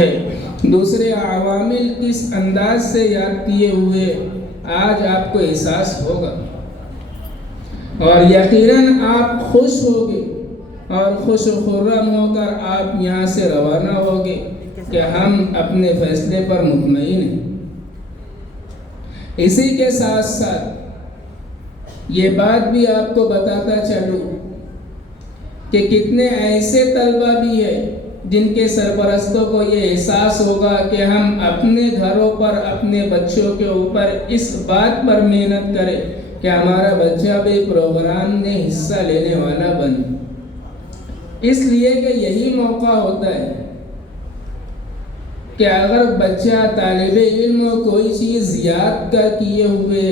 دوسرے عوامل کس انداز سے یاد کیے ہوئے آج آپ کو احساس ہوگا، اور یقیناً آپ خوش ہوگے اور خوش و خرم ہو کر آپ یہاں سے روانہ ہوگے کہ ہم اپنے فیصلے پر مطمئن ہیں۔ اسی کے ساتھ ساتھ یہ بات بھی آپ کو بتاتا چلوں کہ کتنے ایسے طلبہ بھی ہیں جن کے سرپرستوں کو یہ احساس ہوگا کہ ہم اپنے گھروں پر اپنے بچوں کے اوپر اس بات پر محنت کریں کہ ہمارا بچہ بھی پروگرام میں حصہ لینے والا بنے، اس لیے کہ یہی موقع ہوتا ہے کہ اگر بچہ طالب علم کوئی چیز یاد کر کیے ہوئے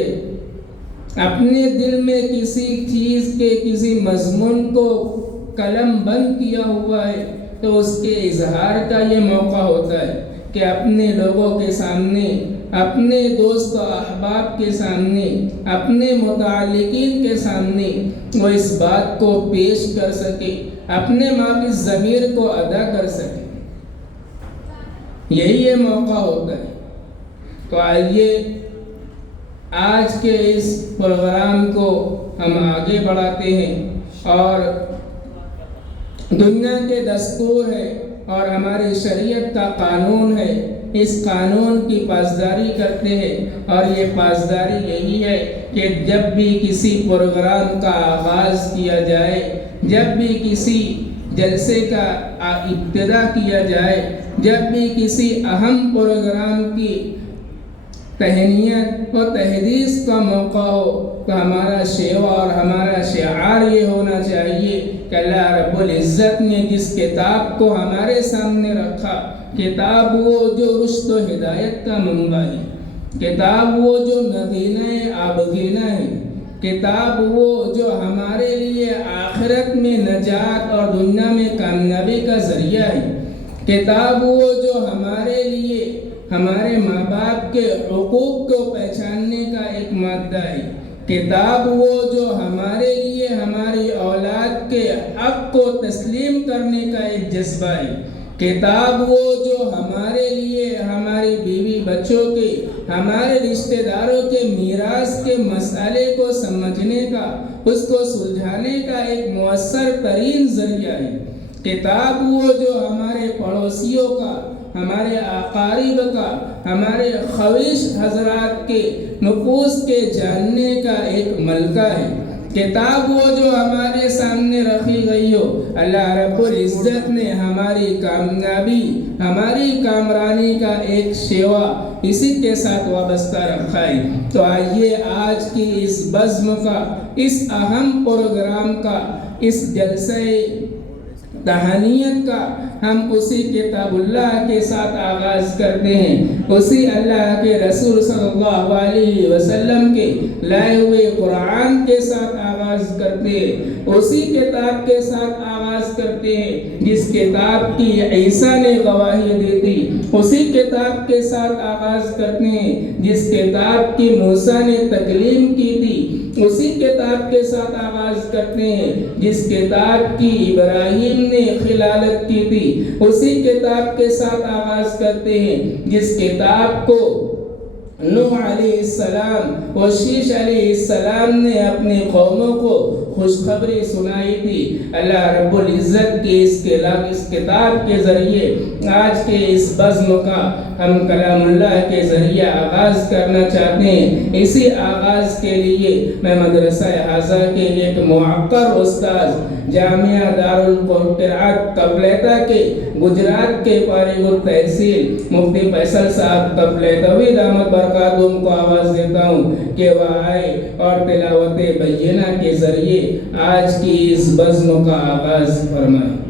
اپنے دل میں کسی چیز کے کسی مضمون کو قلم بند کیا ہوا ہے تو اس کے اظہار کا یہ موقع ہوتا ہے کہ اپنے لوگوں کے سامنے، اپنے دوست و احباب کے سامنے، اپنے متعلقین کے سامنے وہ اس بات کو پیش کر سکے، اپنے ماں کی ضمیر کو ادا کر سکے۔ یہی یہ موقع ہوتا ہے۔ تو آئیے آج کے اس پروگرام کو ہم آگے بڑھاتے ہیں، اور دنیا کے دستور ہے اور ہماری شریعت کا قانون ہے، اس قانون کی پاسداری کرتے ہیں، اور یہ پاسداری یہی ہے کہ جب بھی کسی پروگرام کا آغاز کیا جائے، جب بھی کسی جلسے کا ابتدا کیا جائے، جب بھی کسی اہم پروگرام کی تہنیت و تحدیث کا موقع ہو تو ہمارا شیوا اور ہمارا شعار یہ ہونا چاہیے کہ اللہ رب العزت نے جس کتاب کو ہمارے سامنے رکھا، کتاب وہ جو رشد و ہدایت کا منبع ہے، کتاب وہ جو نگینہ آبگینہ ہے، کتاب وہ جو ہمارے لیے آخرت میں نجات اور دنیا میں کامیابی کا ذریعہ ہے، کتاب وہ جو ہمارے لیے ہمارے ماں باپ کے حقوق کو پہچاننے کا ایک مادہ ہے، کتاب وہ جو ہمارے لیے ہماری اولاد کے حق کو تسلیم کرنے کا ایک جذبہ ہے، کتاب وہ جو ہمارے لیے ہماری بیوی بچوں کے، ہمارے رشتہ داروں کے میراث کے مسئلے کو سمجھنے کا، اس کو سلجھانے کا ایک مؤثر ترین ذریعہ ہے، کتاب وہ جو ہمارے پڑوسیوں کا، ہمارے اقارب کا، ہمارے خویش حضرات کے نفوس کے جاننے کا ایک ملکہ ہے، کتاب وہ جو ہمارے سامنے رکھی گئی ہو، اللہ رب العزت نے ہماری کامیابی، ہماری کامرانی کا ایک شیوا اسی کے ساتھ وابستہ رکھا ہے۔ تو آئیے آج کی اس بزم کا، اس اہم پروگرام کا، اس جلسہ تہنیت کا ہم اسی کتاب اللہ کے ساتھ آغاز کرتے ہیں، اسی اللہ کے رسول صلی اللہ علیہ وسلم کے لائے ہوئے قرآن کے ساتھ آغاز کرتے ہیں، اسی کتاب کے ساتھ آغاز کرتے ہیں جس کتاب کی عیسیٰ نے گواہی دی تھی، اسی کتاب کے ساتھ آغاز کرتے ہیں جس کتاب کی موسیٰ نے تکلیم کی تھی، اسی کتاب کے ساتھ آغاز کرتے ہیں جس کتاب کی ابراہیم نے خلالت کی تھی، اسی کتاب کے ساتھ آغاز کرتے ہیں جس کتاب کو نوح علیہ السلام و شیش علیہ السلام نے اپنی قوموں کو خوشخبری سنائی تھی۔ اللہ رب العزت کی اس کتاب کے ذریعے آج کے اس بزم کا ہم کلام اللہ کے ذریعے آغاز کرنا چاہتے ہیں۔ اسی آغاز کے لیے میں مدرسہ حاضہ کے ایک معقر استاذ جامعہ دارالقرآن قبلیتا کے گجرات کے فارغ التحصیل مفتی فیصل صاحب قبلیتوی دامت برکاتہم کو آواز دیتا ہوں کہ وہ آئے اور تلاوت بینہ کے ذریعے آج کی اس بزم کا آغاز فرمائیں۔